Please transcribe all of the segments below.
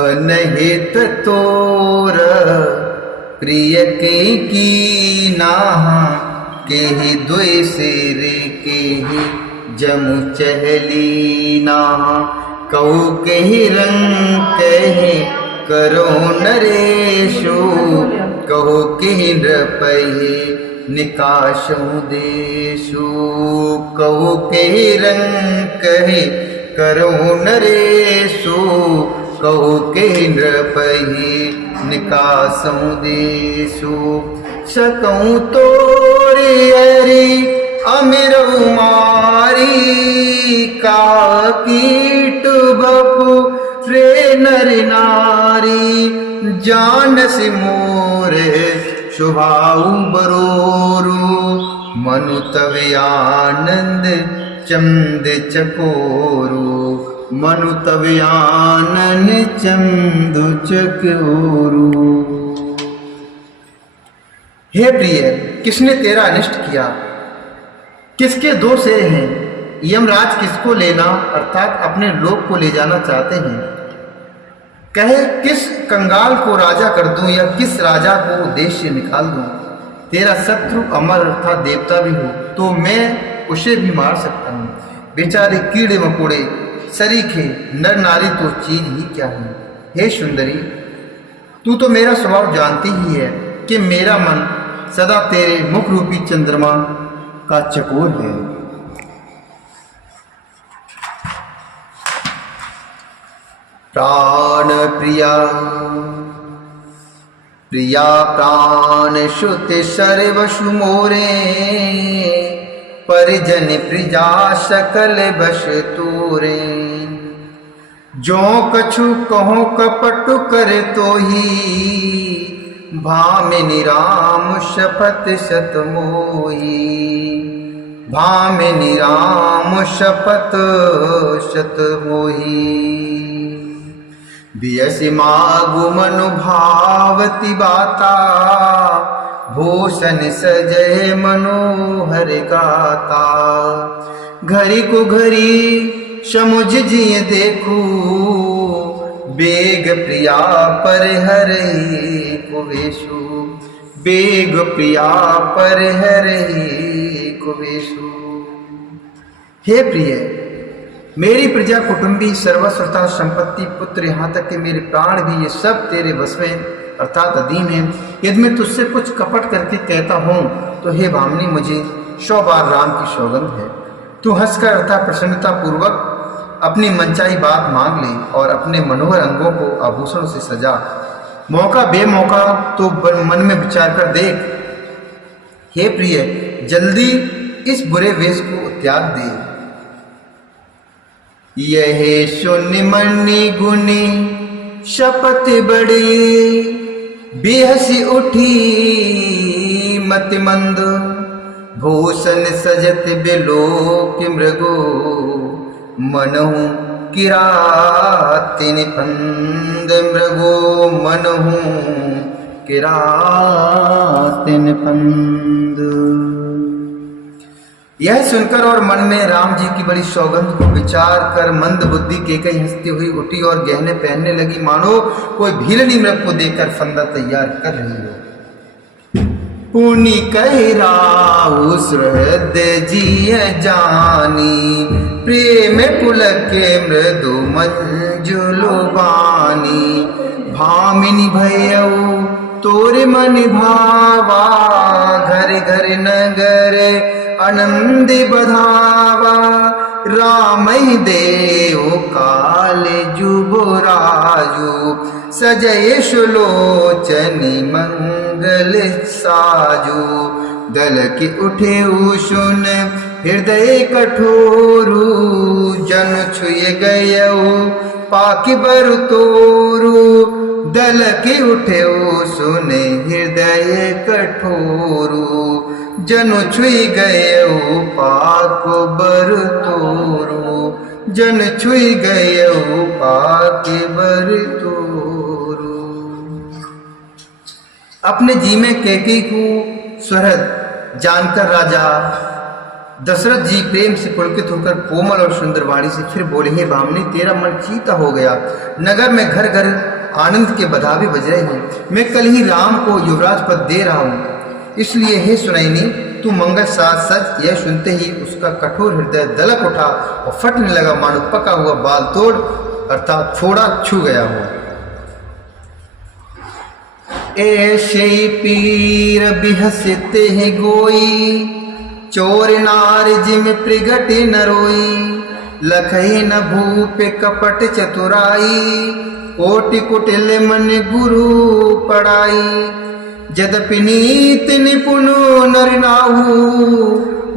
अनहित तोर प्रिय के कीना, केहि दुई सिर केहि जमु चहलीना। कहु केहि रंग कहे करो नरेशु, कहो केहि नृपहि निकाशु देशु। कहो केहि रंग कहे करो नरेशु, कहो केहि नृपहि निकासु देशु। सकऊँ तोरि हरि अमिरऊ मारी, का कीट बपु रे नर नारी। जानसि मोरे शुभाऊ बरोरु, मनु तव आनंद चंद चकोरु। मनु तव आनंद चंद चकोरु। हे प्रिय, किसने तेरा अनिष्ट किया? किसके दो सिर हैं? यमराज किसको लेना अर्थात अपने लोक को ले जाना चाहते हैं? कहे किस कंगाल को राजा कर दूं या किस राजा को देश से निकाल दूं? तेरा शत्रु अमर अर्थात देवता भी हो तो मैं उसे भी मार सकता हूँ। बेचारे कीड़े मकोड़े सरीखे नर नारी तो चीज ही क्या है। हे सुंदरी, तू तो मेरा स्वभाव जानती ही है कि मेरा मन सदा तेरे मुख रूपी चंद्रमा का चकोर है। प्राण प्रिया प्रिया प्राण श्रुति सर्वसु मोरे, परिजन प्रजा सकल बस तोरे। जो कछु कहो कपट करे तो ही, भामिनी राम शपथ शत मोही। भामिनी राम शपथ शत मोही। बियसि मागु मनु भावती बाता, भूषण सजय मनोहर गाता। घरी को घरी समुझ जिय देखू, बेग प्रिया पर हरे कुवेशु। बेग प्रिया पर हरे कुवेशु। हे प्रिय, मेरी प्रजा कुटुंबी सर्वस्वता संपत्ति पुत्र यहाँ तक कि मेरे प्राण भी ये सब तेरे वश में अर्थात अधीन है। यदि मैं तुझसे कुछ कपट करके कहता हूँ तो हे भामिनी, मुझे 100 बार राम की सौगंध है। तू हंसकर अर्थात प्रसन्नता पूर्वक अपनी मनचाही बात मांग ले और अपने मनोहर अंगों को आभूषण से सजा। मौका बेमौका तो मन में विचार कर देख। हे प्रिय, जल्दी इस बुरे वेश को त्याग दे। यह शून्य मणि गुनी शपथ बड़ी, बेहसी उठी मति मंद। भूषण सजत बिलोक मृगो, मनहु किराति निफंद। मृगो मनहु किराति निफंद। यह सुनकर और मन में राम जी की बड़ी सौगंध को विचार कर मंद बुद्धि केकई हंसती हुई उठी और गहने पहनने लगी, मानो कोई भीलनी मृग को देखकर फंदा तैयार कर रही हो। पुनि कहि राहु सुहृद जिय जानी, प्रेम पुलके मृदु मंजुल बानी। भामिनी भयउ तोरे मन भावा, घर घर नगर आनंद बधावा। रामहि देव काल जुबराजु, सजय सुलोचनी मंगल साजु। दल की उठे सुन हृदय कठोरु, जन छुय गयउ पाकि बर तोरु। दल की उठे सुने हृदय कठोरु, जनु छुई गयउ पाक बर तोरु। जन छुई गयउ पाक बर तोरु। अपने जी में कैकेयी को सुहृद जानकर राजा दशरथ जी प्रेम से पुलकित होकर कोमल और सुंदर वाणी से फिर बोले, हे भामिनी, तेरा मन चीता हो गया। नगर में घर घर आनंद के बधावे बज रहे हैं। मैं कल ही राम को युवराज पद दे रहा हूँ, इसलिए हे सुनैनी, तू मंगल साथ सच। यह सुनते ही उसका कठोर हृदय दलक उठा और फटने लगा, मानो पका हुआ बाल तोड़ अर्थात फोड़ा छू गया हो। ऐसे पीर बिहसते हैं गोई, चोर नार जिम प्रगट न रोई। लखई न भूप कपट चतुराई, कोटि कुटिल मन गुरु पढ़ाई। यद्यपि नीत निपुण नर नाहु,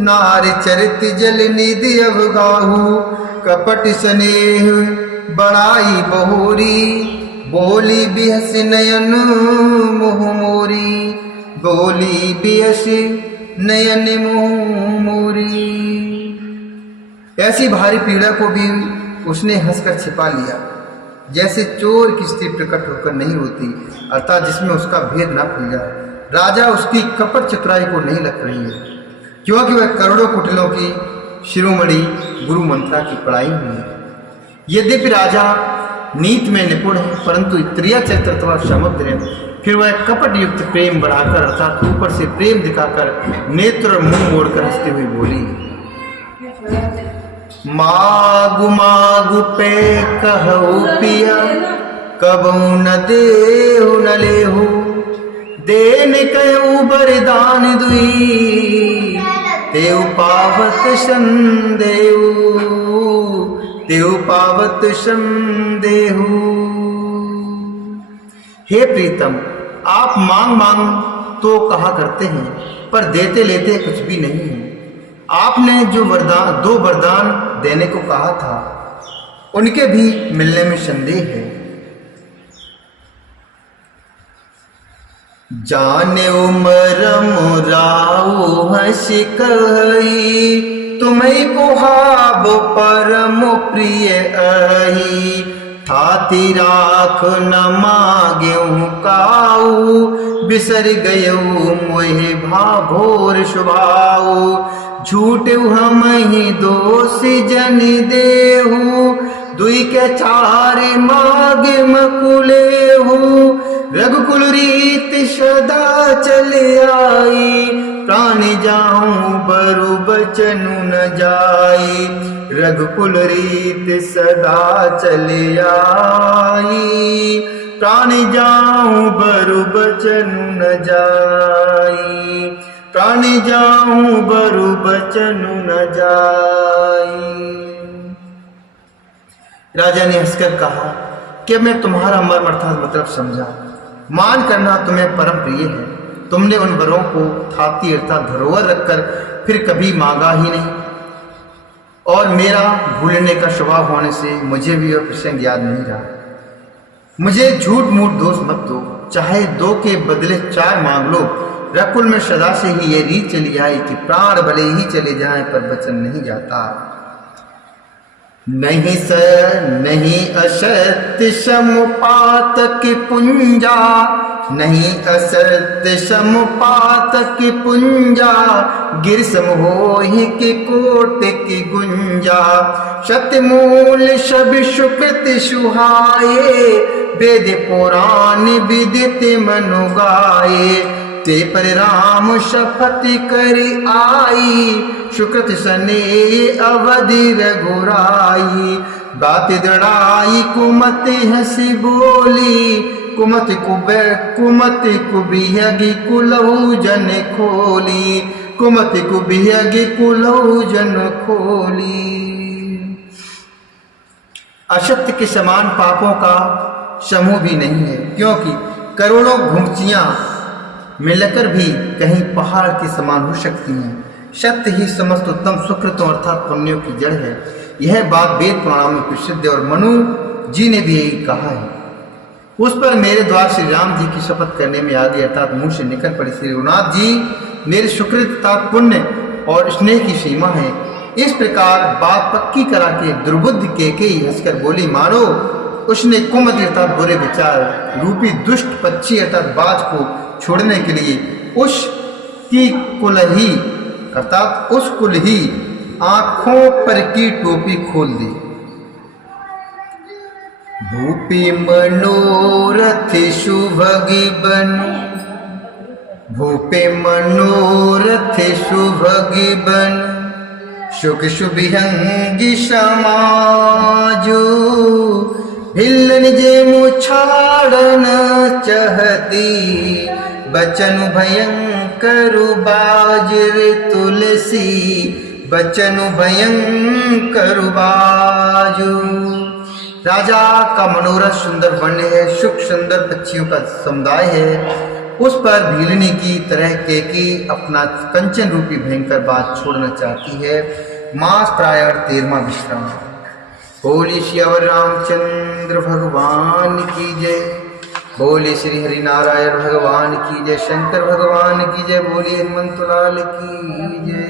नार चरित जल निधि अवगाहु। कपट स्नेह बड़ाई बहोरी, बोली बिहस नयन मोह मोरी। बोली बिहस नयन मोह मोरी। ऐसी भारी पीड़ा को भी उसने हंसकर छिपा लिया, जैसे चोर की स्त्री प्रकट होकर नहीं होती, अर्थात जिसमें उसका भेद न खुल जाए। राजा उसकी कपट चतुराई को नहीं लग रही है, क्योंकि वह करोड़ों कुटिलों की शिरोमणि गुरु मंत्रा की पढ़ाई हुई है। यद्यपि राजा नीत में निपुण है, परंतु त्रिया चरित्र अथवा समुद्र है। फिर वह कपट युक्त प्रेम बढ़ाकर अर्थात ऊपर से प्रेम दिखाकर नेत्र और मुंह मोड़कर हंसती हुई बोली, मागु मागु पे कहु पिया, कबहु न देहु न लेहु। देन कहु बरदान दुई, तेउ पावत संदेहु, तेउ पावत संदेहु। हे प्रीतम, आप मांग मांग तो कहा करते हैं, पर देते लेते कुछ भी नहीं है। आपने जो दो वरदान देने को कहा था, उनके भी मिलने में संदेह है। जाने मरम राउ हंसी कही, तुम्हें को हाब परम प्रिय अही। थाती राख न मांगेऊ काऊ, बिसर गयऊ मोहे भाभोर शुभाऊ। झूठ हम ही दोष जन देहु, दुई के चार माग मकुलेहु। रघुकुल रीत सदा चले आई, प्राण जाऊं बरु बचनु न जाई। रघुकुल रीत सदा चले आई, प्राण जाऊं बरु बचनु न जाई। प्राण जाऊं बरु बचनु न जाई। राजा ने हंसकर कहा कि मैं तुम्हारा मर्म अर्थात मतलब समझा। मान करना तुम्हें परम प्रिय है। तुमने उन वरों को थाती अर्थात धरोहर रखकर फिर कभी मांगा ही नहीं, और मेरा भूलने का स्वभाव होने से मुझे भी वह प्रसंग याद नहीं रहा। मुझे झूठ मूठ दोष मत दो, चाहे 2 के बदले 4 मांग लो। रकुल में सदा से ही ये रीत चली आई कि प्राण भले ही चले जाएं पर वचन नहीं जाता। नहीं नहीं असत्य समुपातक पुंजा, नहीं असत्य समुपातक पुंजा। गिर समोहि के कोट की गुंजा। सत्य मूल सब सुकृत सुहाए, वेद पुराण विदित मनु गाए। ते पर राम शपथ करी आई, सुकृत सने अवधि रघुराई। बात दड़ाई कुमति हंसी बोली, कुमति कुबिहगी कुलहु जन खोली। कुमति कुबिहगी कुलहु जन खोली। असत्य के समान पापों का समूह भी नहीं है, क्योंकि करोड़ों घुंघचियां मिलकर भी कहीं पहाड़ के समान हो सकती हैं। सत्य ही समस्त उत्तम सुकृतों अर्थात पुण्यों की जड़ है। यह बात वेद पुराणों में प्रसिद्ध है और मनु जी ने भी यही कहा है। उस पर मेरे द्वार श्री राम जी की शपथ करने में आगे अर्थात मुंह से निकल पड़ी, श्री रघुनाथ जी मेरे सुकृत तथा पुण्य और स्नेह की सीमा है। इस प्रकार बात पक्की करा के दुर्बुद्ध केकई हंसकर बोली, मानो उसने कुमति अर्थात बुरे विचार रूपी दुष्ट पक्षी अर्थात बाज को छोड़ने के लिए उस की कुलही अर्थात उस कुल ही आंखों पर की टोपी खोल दी। भूपि मनोरथ सुभगी बनु, भूपे मनोरथ सुभगी बनु, सुख सुभिहंगी समाजो, भिल्लन जे मुछाड़न चहती, बचन भयंकर बाजर तुलसी, बचन भयंकर बाजू। राजा का मनोरथ सुंदर वर्ण है, सुख सुंदर पक्षियों का समुदाय है। उस पर भीलनी की तरह केकी अपना कंचन रूपी भयंकर बात छोड़ना चाहती है। मास प्राय 13वां विश्राम। बोली श्री अवर रामचंद्र भगवान की जय, बोली श्री हरि नारायण भगवान की जय, शंकर भगवान की जय, बोली हनुमंत लाल की जय।